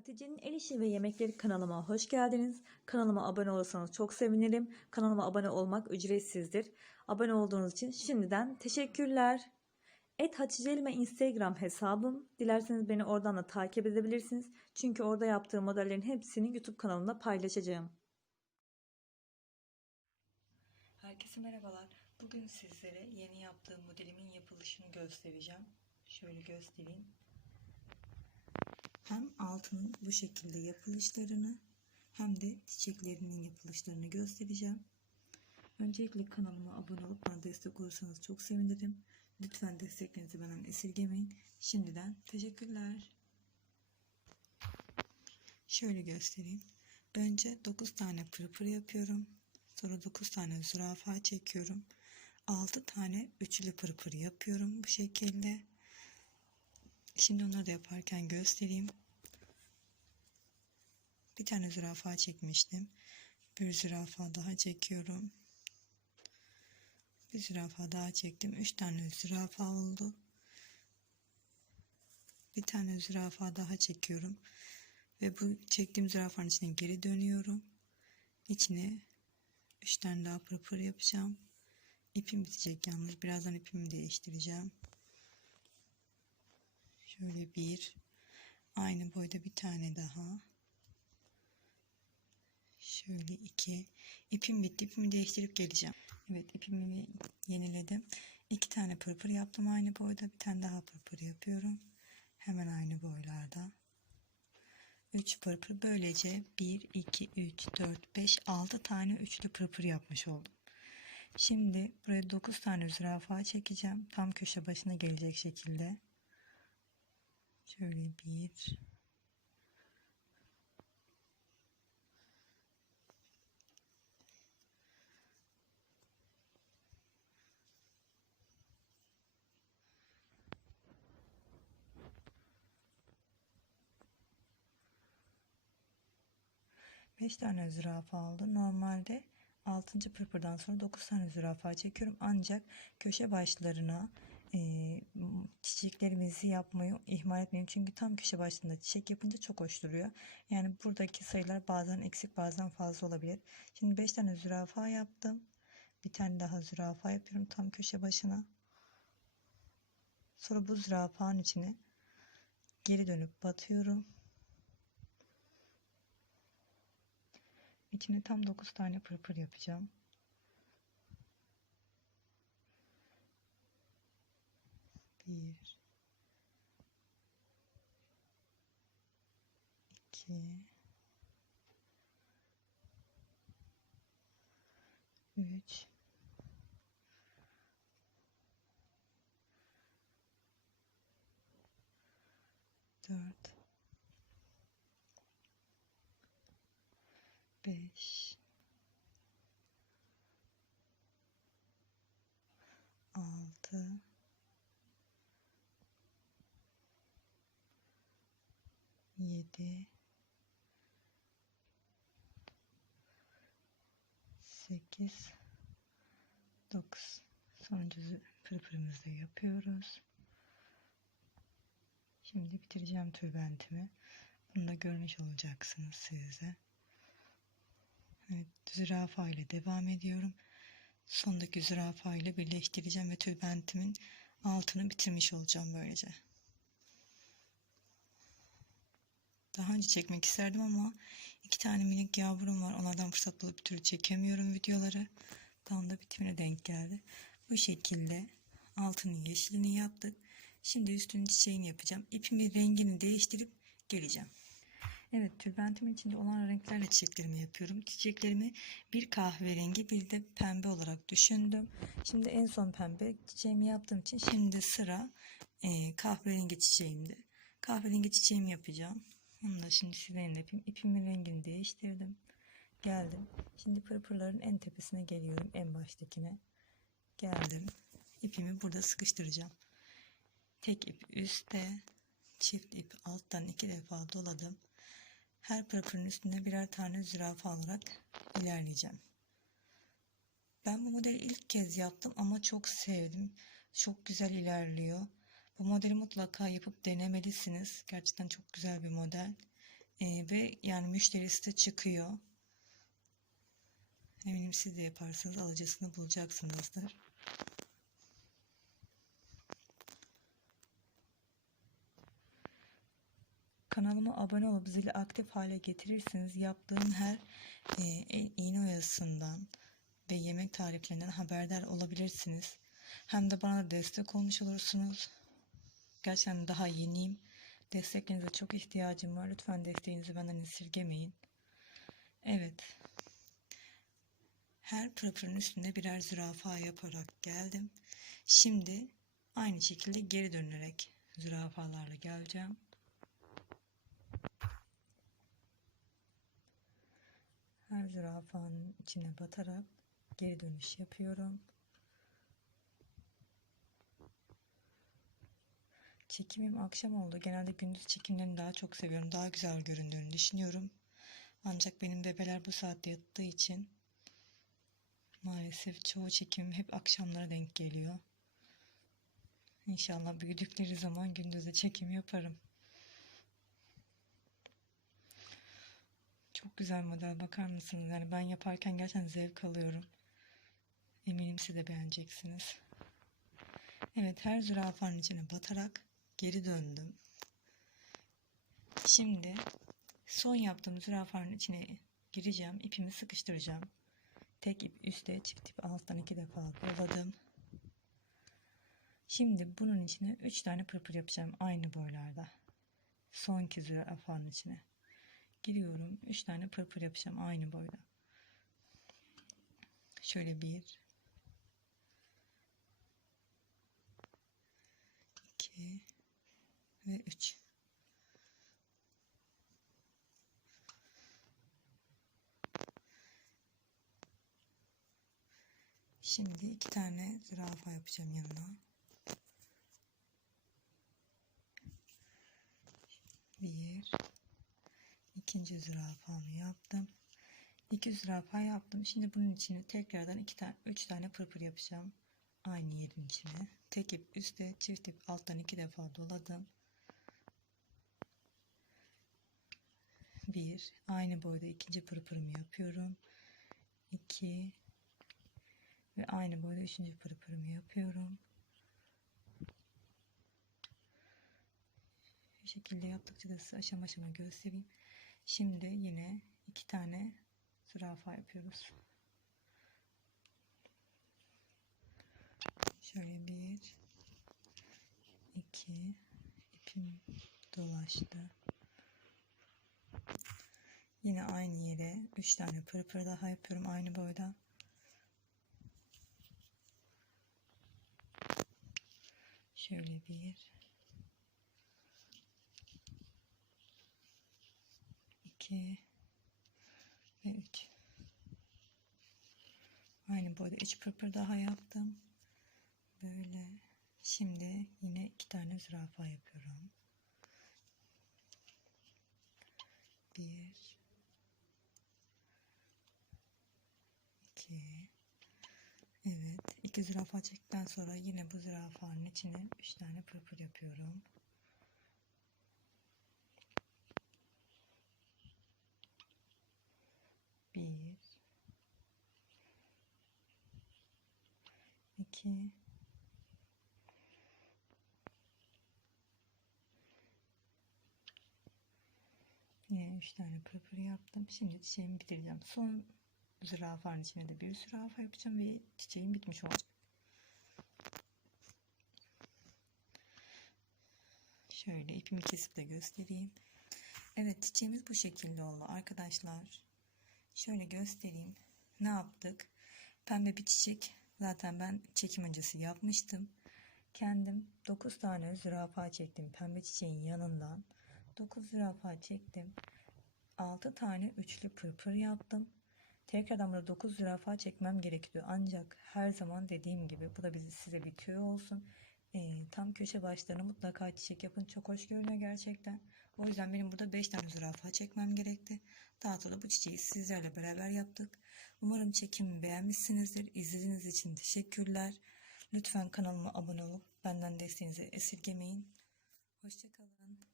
Hatice'nin El İşi ve Yemekleri kanalıma hoş geldiniz. Kanalıma abone olursanız çok sevinirim. Kanalıma abone olmak ücretsizdir. Abone olduğunuz için şimdiden teşekkürler. Et Hatice Elime Instagram hesabım. Dilerseniz beni oradan da takip edebilirsiniz. Çünkü orada yaptığım modellerin hepsini YouTube kanalımda paylaşacağım. Herkese merhabalar. Bugün sizlere yeni yaptığım modelimin yapılışını göstereceğim. Şöyle göstereyim hem altının bu şekilde yapılışlarını hem de çiçeklerinin yapılışlarını göstereceğim. Öncelikle kanalıma abone olup bana destek olursanız çok sevinirim. Lütfen desteklerinizi benden esirgemeyin. Şimdiden teşekkürler. Şöyle göstereyim. Önce 9 tane pırpır yapıyorum. Sonra 9 tane zürafa çekiyorum. 6 tane üçlü pırpır yapıyorum bu şekilde. Şimdi onları da yaparken göstereyim. Bir tane zürafa çekmiştim. Bir zürafa daha çekiyorum. Bir zürafa daha çektim. Üç tane zürafa oldu. Bir tane zürafa daha çekiyorum. Ve bu çektiğim zürafanın içine geri dönüyorum. İçine üç tane daha pırpır yapacağım. İpim bitecek yalnız. Birazdan ipimi değiştireceğim. Şöyle bir. Aynı boyda bir tane daha. Şöyle iki. İpim bitti. İpimi değiştirip geleceğim. Evet ipimi yeniledim. İki tane pırpır yaptım aynı boyda. Bir tane daha pırpır yapıyorum. Hemen aynı boylarda. 3 pırpır. Böylece 1, 2, 3, 4, 5, 6 tane üçlü pırpır yapmış oldum. Şimdi buraya 9 tane zürafa çekeceğim. Tam köşe başına gelecek şekilde. Şöyle bir. Beş tane zürafa oldu. Normalde 6. pırpırdan sonra 9 tane zürafa çekiyorum. Ancak köşe başlarına e, çiçeklerimizi yapmayı ihmal etmeyin. Çünkü tam köşe başında çiçek yapınca çok hoş duruyor. Yani buradaki sayılar bazen eksik bazen fazla olabilir. Şimdi 5 tane zürafa yaptım. Bir tane daha zürafa yapıyorum tam köşe başına. Sonra bu zürafanın içine geri dönüp batıyorum. İçine tam 9 tane pırpır yapacağım. Bir, iki, üç, dört, beş, altı, yedi, sekiz, dokuz. Sonuncu pırpırımızı yapıyoruz. Şimdi bitireceğim tülbentimi. Bunu da görmüş olacaksınız siz de. Evet, zürafa ile devam ediyorum. Sondaki zürafa ile birleştireceğim ve tülbentimin altını bitirmiş olacağım böylece. Daha önce çekmek isterdim ama iki tane minik yavrum var. Onlardan fırsat bulup bir türlü çekemiyorum videoları. Tam da bitimine denk geldi. Bu şekilde altını yeşilini yaptık. Şimdi üstünün çiçeğini yapacağım. İpimin rengini değiştirip geleceğim. Evet tülbentimin içinde olan renklerle çiçeklerimi yapıyorum. Çiçeklerimi bir kahverengi bir de pembe olarak düşündüm. Şimdi en son pembe çiçeğimi yaptığım için şimdi sıra e, kahverengi çiçeğimdi. Kahverengi çiçeğimi yapacağım. Onu da şimdi sizinle yapayım. İpimin rengini değiştirdim. Geldim. Şimdi pırpırların en tepesine geliyorum. En baştakine. Geldim. İpimi burada sıkıştıracağım. Tek ip üstte. Çift ip alttan iki defa doladım. Her pırpırın üstüne birer tane zürafa alarak ilerleyeceğim. Ben bu modeli ilk kez yaptım ama çok sevdim. Çok güzel ilerliyor. Bu modeli mutlaka yapıp denemelisiniz. Gerçekten çok güzel bir model. Ee, ve yani müşterisi de çıkıyor. Eminim siz de yaparsanız alıcısını bulacaksınızdır. Kanalıma abone olup zili aktif hale getirirseniz yaptığım her e, e- iğne oyasından ve yemek tariflerinden haberdar olabilirsiniz. Hem de bana da destek olmuş olursunuz. Gerçekten daha yeniyim. Desteklerinize çok ihtiyacım var. Lütfen desteğinizi benden esirgemeyin. Evet. Her pırpırın üstünde birer zürafa yaparak geldim. Şimdi aynı şekilde geri dönerek zürafalarla geleceğim. Her zürafanın içine batarak geri dönüş yapıyorum. Çekimim akşam oldu. Genelde gündüz çekimlerini daha çok seviyorum. Daha güzel göründüğünü düşünüyorum. Ancak benim bebeler bu saatte yattığı için maalesef çoğu çekimim hep akşamlara denk geliyor. İnşallah büyüdükleri zaman gündüzde çekim yaparım. Çok güzel model bakar mısınız? Yani ben yaparken gerçekten zevk alıyorum. Eminim siz de beğeneceksiniz. Evet her zürafanın içine batarak geri döndüm. Şimdi son yaptığım zürafanın içine gireceğim. İpimi sıkıştıracağım. Tek ip üstte çift ip alttan iki defa doladım. Şimdi bunun içine 3 tane pırpır yapacağım aynı boylarda. Son iki zürafanın içine. Giriyorum. 3 tane pırpır yapacağım aynı boyda. Şöyle bir, iki ve üç. Şimdi iki tane zürafa yapacağım yanına. Bir, ikinci zürafamı yaptım. İki zürafa yaptım. Şimdi bunun içine tekrardan iki tane, üç tane pırpır yapacağım. Aynı yerin içine. Tek ip üstte, çift ip alttan iki defa doladım. Bir, aynı boyda ikinci pırpırımı yapıyorum. İki ve aynı boyda üçüncü pırpırımı yapıyorum. Bu şekilde yaptıkça da size aşama aşama göstereyim. Şimdi yine iki tane zürafa yapıyoruz. Şöyle bir, iki, ipim dolaştı. Yine aynı yere üç tane pırpır daha yapıyorum aynı boyda. Şöyle bir, iki ve üç. Aynı boyda üç pırpır daha yaptım. Böyle. Şimdi yine iki tane zürafa yapıyorum. Bir. iki. Evet. iki zürafa çektikten sonra yine bu zürafanın içine üç tane pırpır yapıyorum. Bir. İki. Yine üç tane pırpır yaptım. Şimdi çiçeğimi bitireceğim. Son zürafanın içine de bir zürafa yapacağım ve çiçeğim bitmiş olacak. Şöyle ipimi kesip de göstereyim. Evet çiçeğimiz bu şekilde oldu arkadaşlar. Şöyle göstereyim. Ne yaptık? Pembe bir çiçek. Zaten ben çekim öncesi yapmıştım. Kendim 9 tane zürafa çektim pembe çiçeğin yanından. 9 zürafa çektim. 6 tane üçlü pırpır yaptım. Tekrardan burada 9 zürafa çekmem gerekiyor. Ancak her zaman dediğim gibi bu da bizi size bir tüyo olsun. Ee, tam köşe başlarına mutlaka çiçek yapın. Çok hoş görünüyor gerçekten. O yüzden benim burada 5 tane zürafa çekmem gerekti. Daha sonra bu çiçeği sizlerle beraber yaptık. Umarım çekimi beğenmişsinizdir. İzlediğiniz için teşekkürler. Lütfen kanalıma abone olup benden desteğinizi esirgemeyin. Hoşçakalın.